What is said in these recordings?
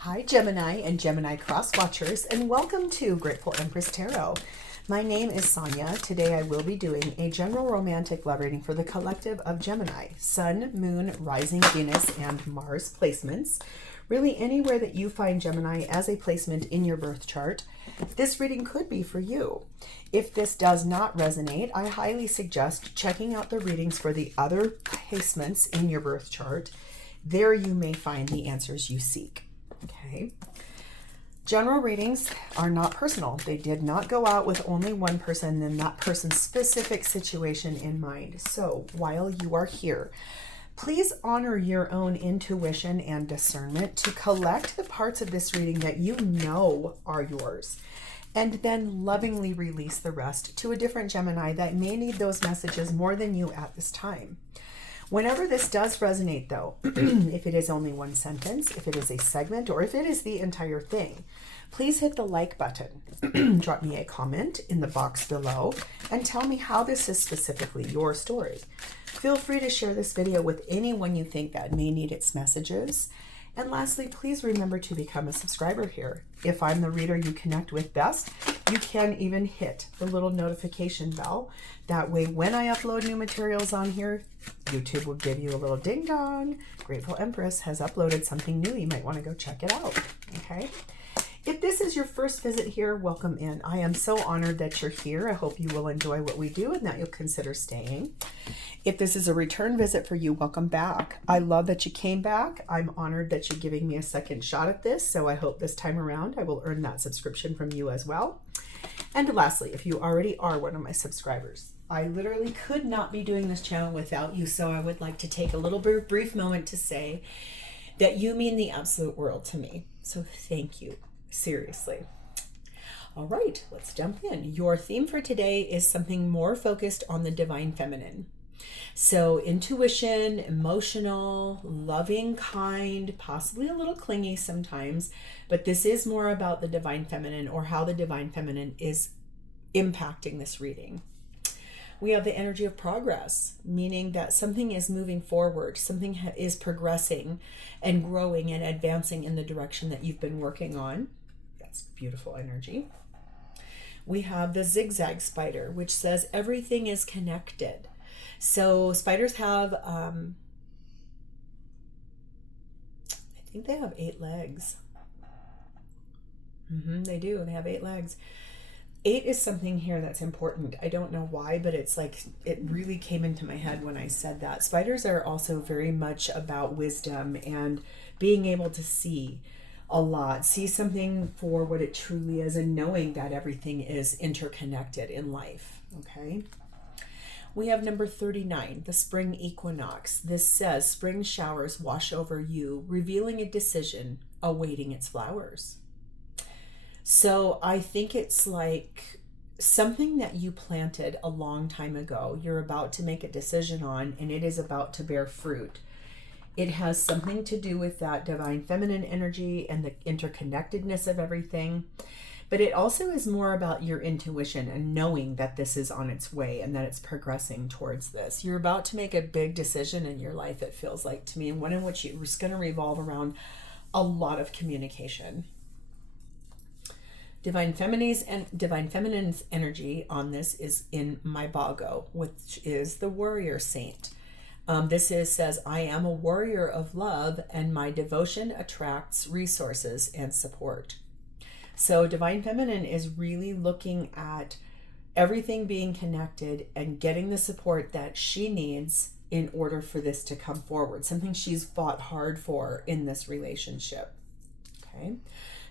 Hi Gemini and Gemini cross watchers, and welcome to Grateful Empress Tarot. My name is Sonia. Today I will be doing a general romantic love reading for the collective of Gemini, Sun, Moon, Rising, Venus, and Mars placements. Really anywhere that you find Gemini as a placement in your birth chart, this reading could be for you. If this does not resonate, I highly suggest checking out the readings for the other placements in your birth chart. There you may find the answers you seek. Okay. General readings are not personal. They did not go out with only one person and that person's specific situation in mind. So while you are here, please honor your own intuition and discernment to collect the parts of this reading that you know are yours, and then lovingly release the rest to a different Gemini that may need those messages more than you at this time. Whenever this does resonate, though, if it is only one sentence, if it is a segment, or if it is the entire thing, please hit the like button. Drop me a comment in the box below and tell me how this is specifically your story. Feel free to share this video with anyone you think that may need its messages. And lastly, please remember to become a subscriber here. If I'm the reader you connect with best, you can even hit the little notification bell. That way, when I upload new materials on here, YouTube will give you a little ding dong. Grateful Empress has uploaded something new. You might want to go check it out. Okay. If this is your first visit here, welcome in. I am so honored that you're here. I hope you will enjoy what we do and that you'll consider staying. If this is a return visit for you, welcome back. I love that you came back. I'm honored that you're giving me a second shot at this. So I hope this time around I will earn that subscription from you as well. And lastly, if you already are one of my subscribers, I literally could not be doing this channel without you. So I would like to take a little brief moment to say that you mean the absolute world to me. So thank you. Seriously. All right, let's jump in. Your theme for today is something more focused on the divine feminine. So intuition, emotional, loving, kind, possibly a little clingy sometimes, but this is more about the divine feminine or how the divine feminine is impacting this reading. We have the energy of progress, meaning that something is moving forward, something is progressing and growing and advancing in the direction that you've been working on. That's beautiful energy. We have the zigzag spider, which says everything is connected. So spiders have, I think they have 8 legs. They do. They have 8 legs. 8 is something here that's important. I don't know why, but it's like it really came into my head when I said that. Spiders are also very much about wisdom and being able to see a lot, see something for what it truly is, and knowing that everything is interconnected in life. Okay. We have number 39, the spring equinox. This says spring showers wash over you, revealing a decision awaiting its flowers. So I think it's like something that you planted a long time ago, you're about to make a decision on, and it is about to bear fruit. It has something to do with that divine feminine energy and the interconnectedness of everything. But it also is more about your intuition and knowing that this is on its way and that it's progressing towards this. You're about to make a big decision in your life, it feels like to me, and one in which it's going to revolve around a lot of communication. Divine feminine's energy on this is in my Bago, which is the warrior saint. This says, I am a warrior of love and my devotion attracts resources and support. So divine feminine is really looking at everything being connected and getting the support that she needs in order for this to come forward. Something she's fought hard for in this relationship. Okay.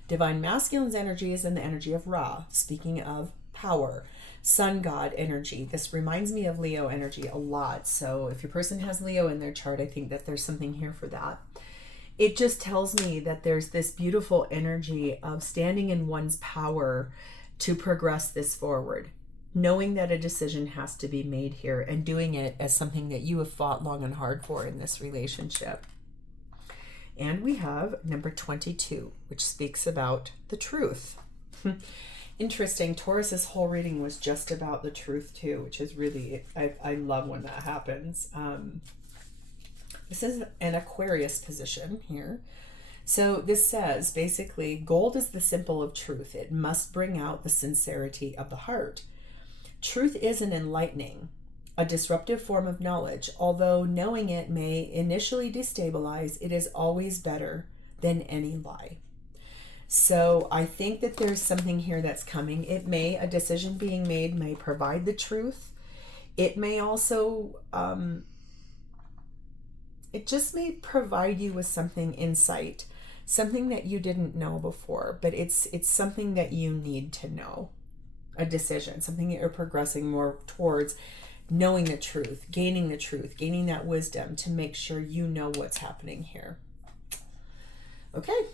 Divine masculine's energy is in the energy of Ra. Speaking of power, sun god energy. This reminds me of Leo energy a lot. So if your person has Leo in their chart, I think that there's something here for that. It just tells me that there's this beautiful energy of standing in one's power to progress this forward, knowing that a decision has to be made here and doing it as something that you have fought long and hard for in this relationship. And we have number 22, which speaks about the truth. Interesting. Taurus's whole reading was just about the truth too, which is really, I love when that happens. This is an Aquarius position here. So this says, basically, gold is the symbol of truth. It must bring out the sincerity of the heart. Truth is an enlightening, a disruptive form of knowledge. Although knowing it may initially destabilize, it is always better than any lie. So I think that there's something here that's coming. A decision being made may provide the truth. It may also, it just may provide you with something, insight, something that you didn't know before, but it's something that you need to know. A decision, something that you're progressing more towards, knowing the truth, gaining that wisdom to make sure you know what's happening here. Okay.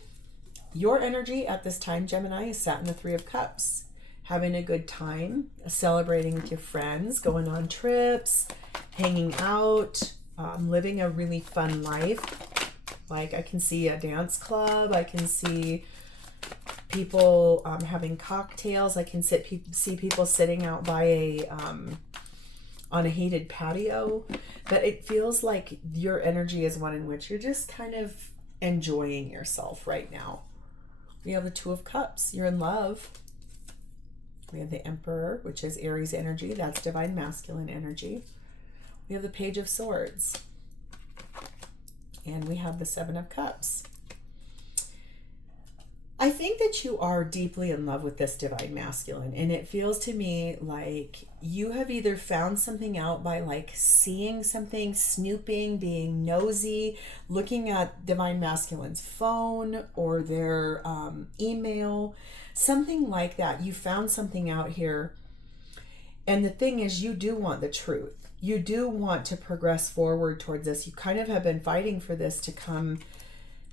Your energy at this time, Gemini, is sat in the Three of Cups. Having a good time, celebrating with your friends, going on trips, hanging out, living a really fun life. Like I can see a dance club. I can see people having cocktails. I can see people sitting out by on a heated patio. But it feels like your energy is one in which you're just kind of enjoying yourself right now. We have the Two of Cups. You're in love. We have the Emperor, which is Aries energy. That's divine masculine energy. We have the Page of Swords. And we have the Seven of Cups. I think that you are deeply in love with this divine masculine. And it feels to me like you have either found something out by like seeing something, snooping, being nosy, looking at divine masculine's phone or their email, something like that. You found something out here. And the thing is, you do want the truth. You do want to progress forward towards this. You kind of have been fighting for this to come,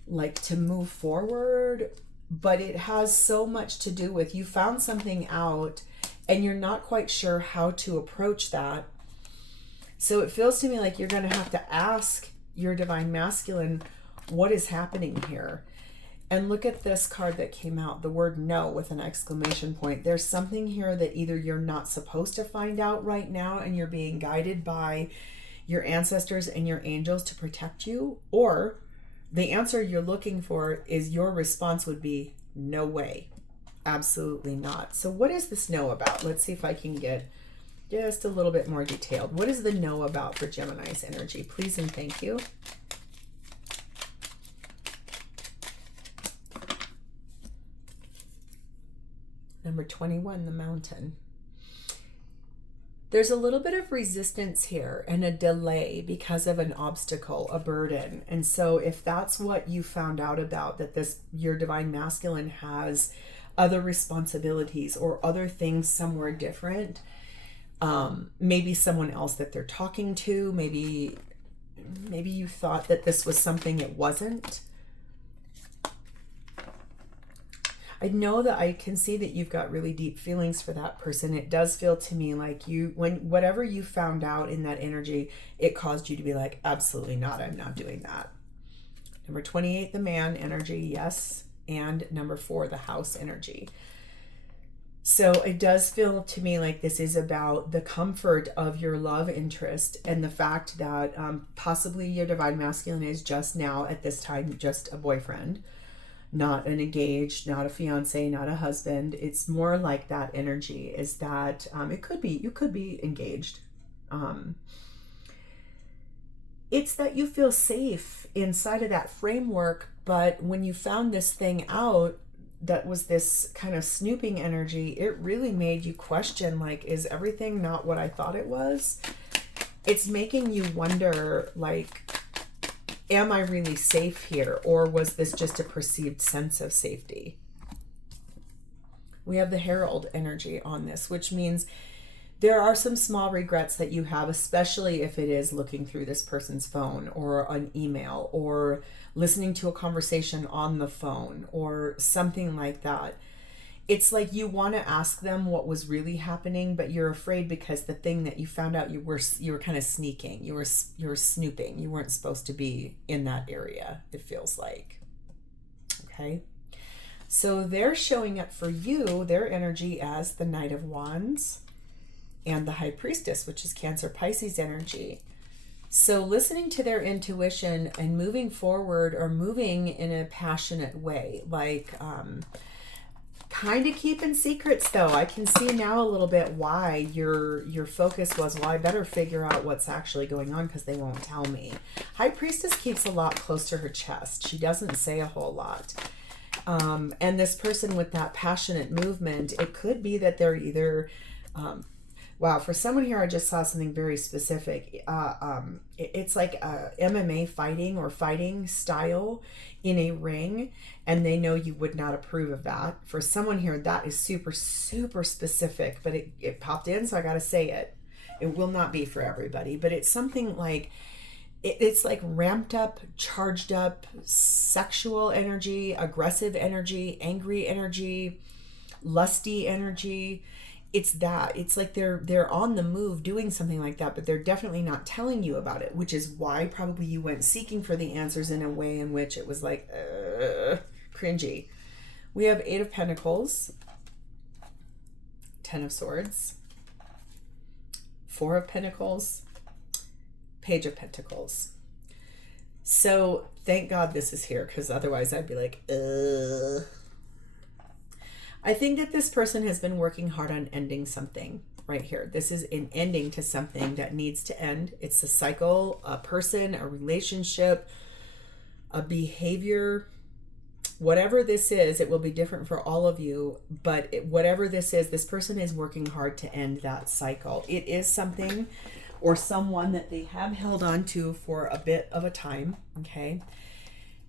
like to move forward. But it has so much to do with you found something out and you're not quite sure how to approach that. So it feels to me like you're going to have to ask your divine masculine, what is happening here? And look at this card that came out, the word no with an exclamation point. There's something here that either you're not supposed to find out right now and you're being guided by your ancestors and your angels to protect you, or the answer you're looking for is your response would be, no way, absolutely not. So what is this no about? Let's see if I can get just a little bit more detailed. What is the no about for Gemini's energy? Please and thank you. Number 21, the Mountain. There's a little bit of resistance here and a delay because of an obstacle, a burden. And so if that's what you found out about, that your divine masculine has other responsibilities or other things somewhere different, maybe someone else that they're talking to, maybe you thought that this was something it wasn't. I know that I can see that you've got really deep feelings for that person. It does feel to me like whatever you found out in that energy, it caused you to be like, absolutely not, I'm not doing that. Number 28, the Man energy, yes. And number 4, the House energy. So it does feel to me like this is about the comfort of your love interest and the fact that possibly your divine masculine is just now at this time just a boyfriend. Not an engaged, not a fiance, not a husband. It's more like that energy is that you could be engaged. It's that you feel safe inside of that framework. But when you found this thing out, that was this kind of snooping energy, it really made you question, like, is everything not what I thought it was? It's making you wonder, like, am I really safe here? Or was this just a perceived sense of safety? We have the Herald energy on this, which means there are some small regrets that you have, especially if it is looking through this person's phone or an email or listening to a conversation on the phone or something like that. It's like you want to ask them what was really happening, but you're afraid because the thing that you found out, you were kind of sneaking, you were snooping. You weren't supposed to be in that area, it feels like. Okay. So they're showing up for you, their energy, as the Knight of Wands and the High Priestess, which is Cancer Pisces energy. So listening to their intuition and moving forward, or moving in a passionate way, like kind of keeping secrets though. I can see now a little bit why your focus was, well, I better figure out what's actually going on because they won't tell me. High Priestess keeps a lot close to her chest. She doesn't say a whole lot. And this person with that passionate movement, it could be that they're either wow, for someone here, I just saw something very specific. It's like a MMA fighting or fighting style in a ring, and they know you would not approve of that. For someone here, that is super, super specific, but it popped in, so I got to say it. It will not be for everybody, but it's something like, it's like ramped up, charged up, sexual energy, aggressive energy, angry energy, lusty energy. It's that. It's like they're on the move doing something like that, but they're definitely not telling you about it, which is why probably you went seeking for the answers in a way in which it was like cringy. We have 8 of Pentacles, 10 of Swords, 4 of Pentacles, Page of Pentacles. So thank God this is here, because otherwise I'd be like, I think that this person has been working hard on ending something right here. This is an ending to something that needs to end. It's a cycle, a person, a relationship, a behavior. Whatever this is, it will be different for all of you. But whatever this is, this person is working hard to end that cycle. It is something or someone that they have held on to for a bit of a time, okay?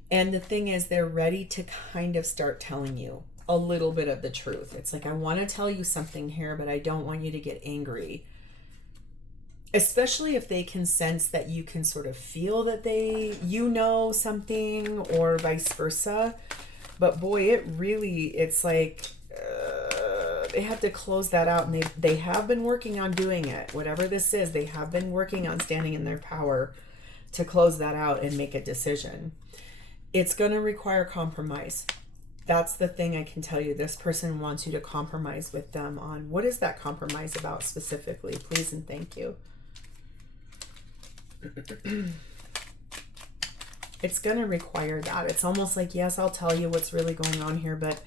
And the thing is, they're ready to kind of start telling you a little bit of the truth. It's like, I want to tell you something here, but I don't want you to get angry. Especially if they can sense that you can sort of feel that you know something, or vice versa. But boy, it's like they have to close that out, and they have been working on doing it. Whatever this is, they have been working on standing in their power to close that out and make a decision. It's going to require compromise. That's the thing I can tell you. This person wants you to compromise with them on. What is that compromise about specifically? Please and thank you. It's going to require that. It's almost like, yes, I'll tell you what's really going on here, but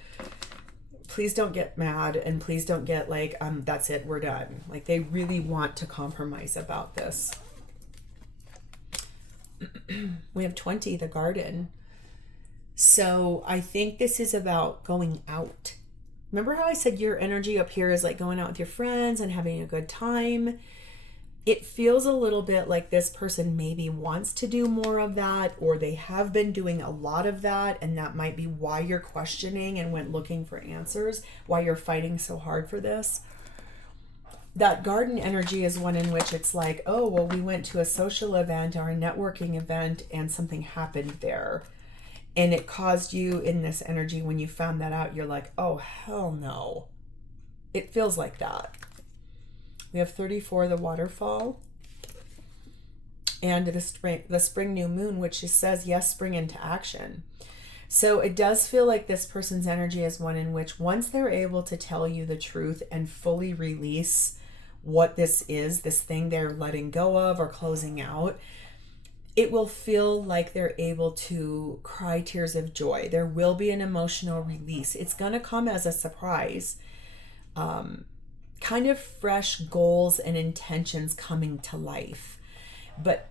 please don't get mad, and please don't get like, that's it, we're done. Like, they really want to compromise about this. We have 20, the Garden. So I think this is about going out. Remember how I said your energy up here is like going out with your friends and having a good time? It feels a little bit like this person maybe wants to do more of that, or they have been doing a lot of that, and that might be why you're questioning and went looking for answers, why you're fighting so hard for this. That Garden energy is one in which it's like, oh, well, we went to a social event or a networking event and something happened there. And it caused you in this energy, when you found that out, you're like, oh, hell no. It feels like that. We have 34, the Waterfall. And the spring new moon, which just says, yes, spring into action. So it does feel like this person's energy is one in which once they're able to tell you the truth and fully release what this is, this thing they're letting go of or closing out, it will feel like they're able to cry tears of joy. There will be an emotional release. It's going to come as a surprise. Kind of fresh goals and intentions coming to life. But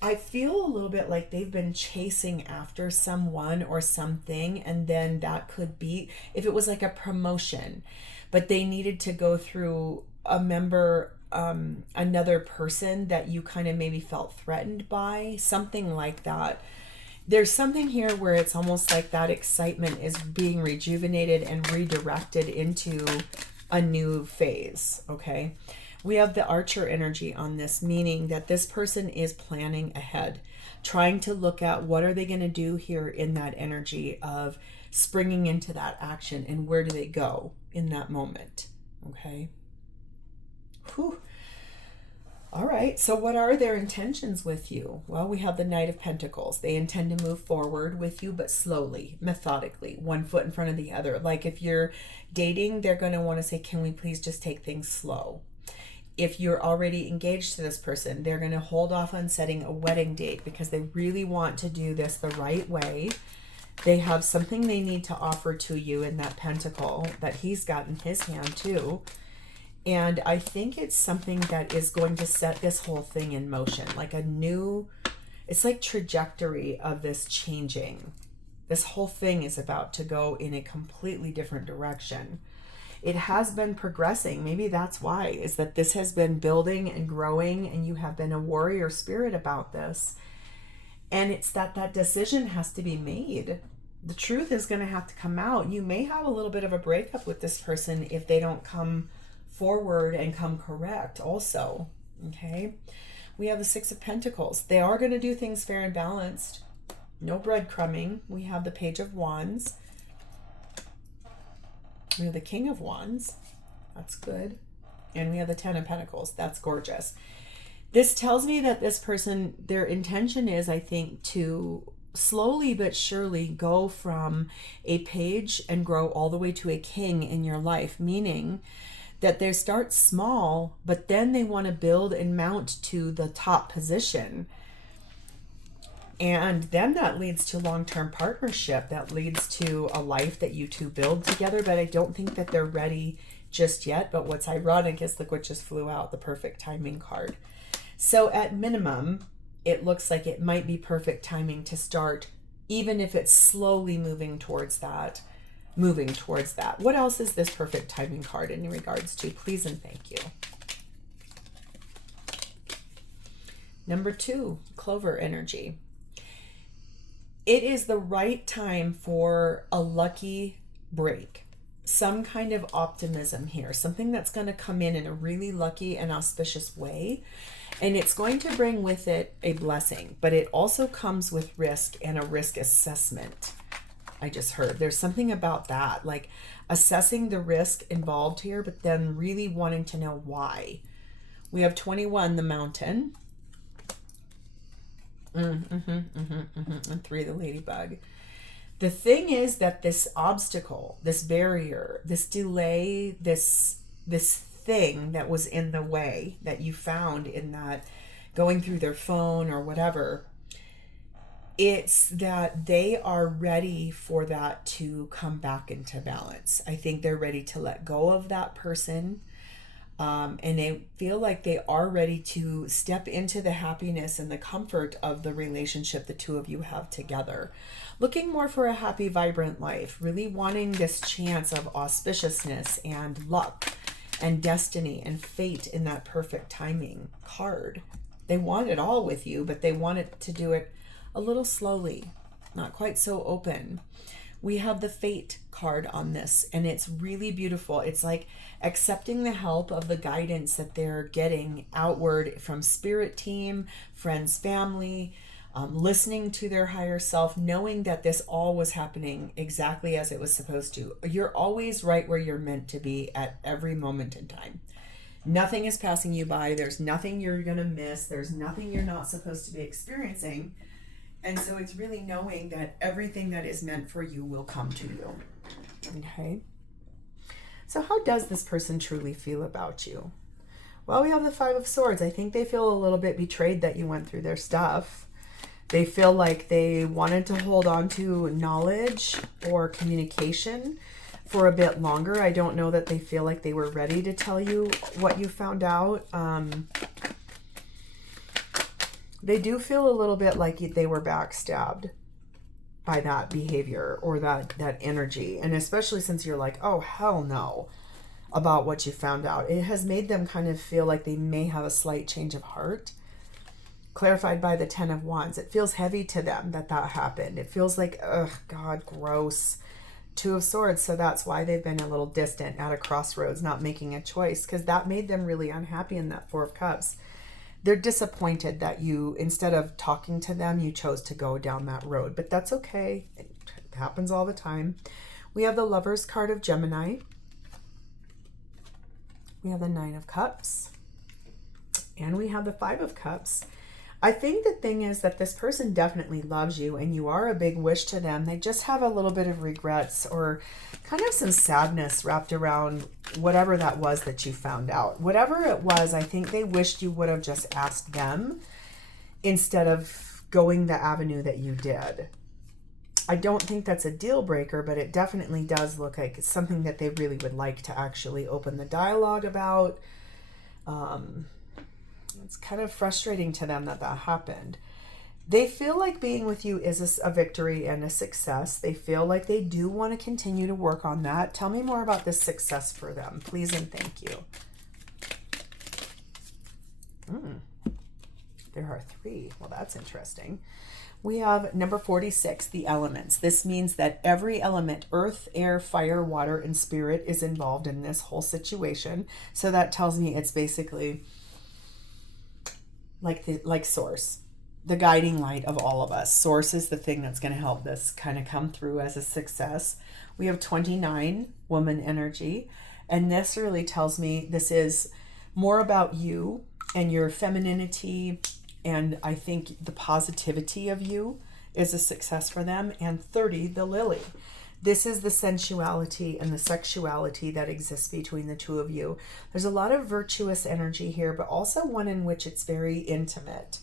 I feel a little bit like they've been chasing after someone or something, and then that could be, if it was like a promotion, but they needed to go through a member, another person that you kind of maybe felt threatened by, something like that. There's something here where it's almost like that excitement is being rejuvenated and redirected into a new phase, okay? We have the Archer energy on this, meaning that this person is planning ahead, trying to look at what are they going to do here in that energy of springing into that action, and where do they go in that moment, okay? Whew. All right, so what are their intentions with you? Well, we have the Knight of Pentacles. They intend to move forward with you, but slowly, methodically, one foot in front of the other. Like if you're dating, they're going to want to say, can we please just take things slow? if you're already engaged to this person, they're going to hold off on setting a wedding date because they really want to do this the right way. They have something they need to offer to you in that pentacle that he's got in his hand too. And I think it's something that is going to set this whole thing in motion, like a new, it's like trajectory of this changing. This whole thing is about to go in a completely different direction. It has been progressing. Maybe that's why, is that this has been building and growing, and you have been a warrior spirit about this. And it's that decision has to be made. The truth is going to have to come out. You may have a little bit of a breakup with this person if they don't come forward and come correct also. Okay. We have the Six of Pentacles. They are going to do things fair and balanced. No breadcrumbing. We have the Page of Wands. We have the King of Wands. That's good. And we have the Ten of Pentacles. That's gorgeous. This tells me that this person, their intention is, I think, to slowly but surely go from a page and grow all the way to a king in your life, meaning that they start small, but then they want to build and mount to the top position. And then that leads to long-term partnership. That leads to a life that you two build together. But I don't think that they're ready just yet. But what's ironic is look what just flew out, the perfect timing card. So at minimum, it looks like it might be perfect timing to start, even if it's slowly moving towards that. What else is this perfect timing card in regards to? Please and thank you. Number 2, Clover energy. It is the right time for a lucky break. Some kind of optimism here. Something that's going to come in a really lucky and auspicious way. And it's going to bring with it a blessing. But it also comes with risk and a risk assessment. I just heard. There's something about that. Like assessing the risk involved here, but then really wanting to know why. We have 21, the Mountain. And 3, the Ladybug. The thing is that this obstacle, this barrier, this delay, this thing that was in the way that you found in that going through their phone or whatever, it's that they are ready for that to come back into balance. I think they're ready to let go of that person. And they feel like they are ready to step into the happiness and the comfort of the relationship the two of you have together. Looking more for a happy, vibrant life, really wanting this chance of auspiciousness and luck and destiny and fate in that perfect timing card. They want it all with you, but they want it to do it a little slowly, not quite so open. We have the Fate card on this, and it's really beautiful. It's like accepting the help of the guidance that they're getting outward from spirit team, friends, family, listening to their higher self, knowing that this all was happening exactly as it was supposed to. You're always right where you're meant to be at every moment in time. Nothing is passing you by. There's nothing you're going to miss. There's nothing you're not supposed to be experiencing. And so it's really knowing that everything that is meant for you will come to you. Okay. So how does this person truly feel about you? Well, we have the Five of Swords. I think they feel a little bit betrayed that you went through their stuff. They feel like they wanted to hold on to knowledge or communication for a bit longer. I don't know that they feel like they were ready to tell you what you found out. They do feel a little bit like they were backstabbed by that behavior or that energy. And especially since you're like, oh, hell no, about what you found out. It has made them kind of feel like they may have a slight change of heart. Clarified by the Ten of Wands. It feels heavy to them that happened. It feels like, ugh, God, gross. Two of Swords. So that's why they've been a little distant, at a crossroads, not making a choice, because that made them really unhappy in that Four of Cups. They're disappointed that you, instead of talking to them, you chose to go down that road. But that's okay. It happens all the time. We have the Lovers card of Gemini. We have the Nine of Cups. And we have the Five of Cups. I think the thing is that this person definitely loves you and you are a big wish to them. They just have a little bit of regrets or kind of some sadness wrapped around whatever that was that you found out. Whatever it was, I think they wished you would have just asked them instead of going the avenue that you did. I don't think that's a deal breaker, but it definitely does look like it's something that they really would like to actually open the dialogue about. It's kind of frustrating to them that that happened. They feel like being with you is a victory and a success. They feel like they do want to continue to work on that. Tell me more about this success for them, please and thank you. There are 3. Well, that's interesting. We have number 46, the elements. This means that every element, earth, air, fire, water, and spirit, is involved in this whole situation. So that tells me it's basically like source, the guiding light of all of us. Source is the thing that's going to help this kind of come through as a success. We have 29, woman energy. And this really tells me this is more about you and your femininity. And I think the positivity of you is a success for them. And 30, the lily. This is the sensuality and the sexuality that exists between the two of you. There's a lot of virtuous energy here, but also one in which it's very intimate.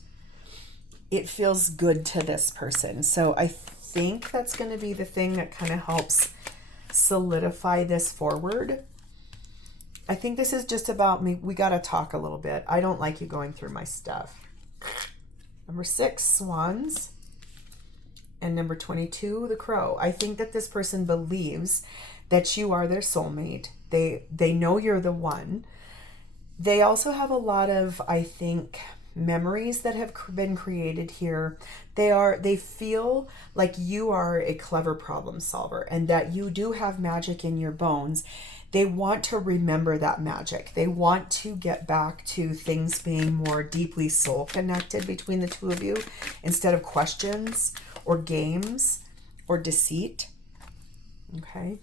It feels good to this person. So I think that's going to be the thing that kind of helps solidify this forward. I think this is just about me. We got to talk a little bit. I don't like you going through my stuff. Number 6, swans. And number 22, the crow. I think that this person believes that you are their soulmate. They know you're the one. They also have a lot of, I think, memories that have been created here. They feel like you are a clever problem solver and that you do have magic in your bones. They want to remember that magic. They want to get back to things being more deeply soul connected between the two of you instead of questions or games or deceit. Okay.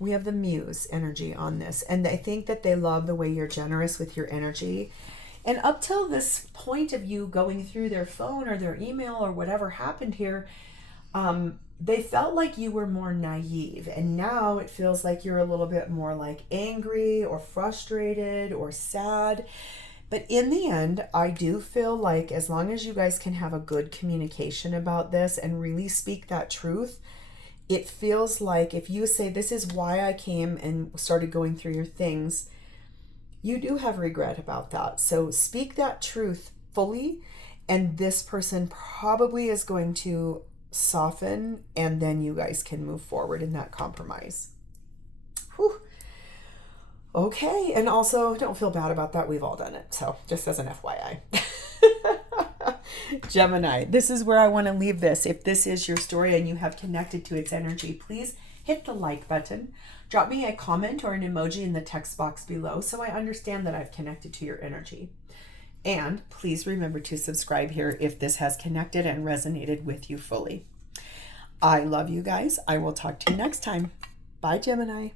We have the muse energy on this. And I think that they love the way you're generous with your energy. And up till this point of you going through their phone or their email or whatever happened here, they felt like you were more naive. And now it feels like you're a little bit more like angry or frustrated or sad. But in the end, I do feel like as long as you guys can have a good communication about this and really speak that truth, it feels like if you say, this is why I came and started going through your things, you do have regret about that. So speak that truth fully, and this person probably is going to soften, and then you guys can move forward in that compromise. Whew. Okay, and also don't feel bad about that. We've all done it. So just as an FYI. Gemini, this is where I want to leave this. If this is your story and you have connected to its energy, please hit the like button. Drop me a comment or an emoji in the text box below so I understand that I've connected to your energy. And please remember to subscribe here if this has connected and resonated with you fully. I love you guys. I will talk to you next time. Bye, Gemini.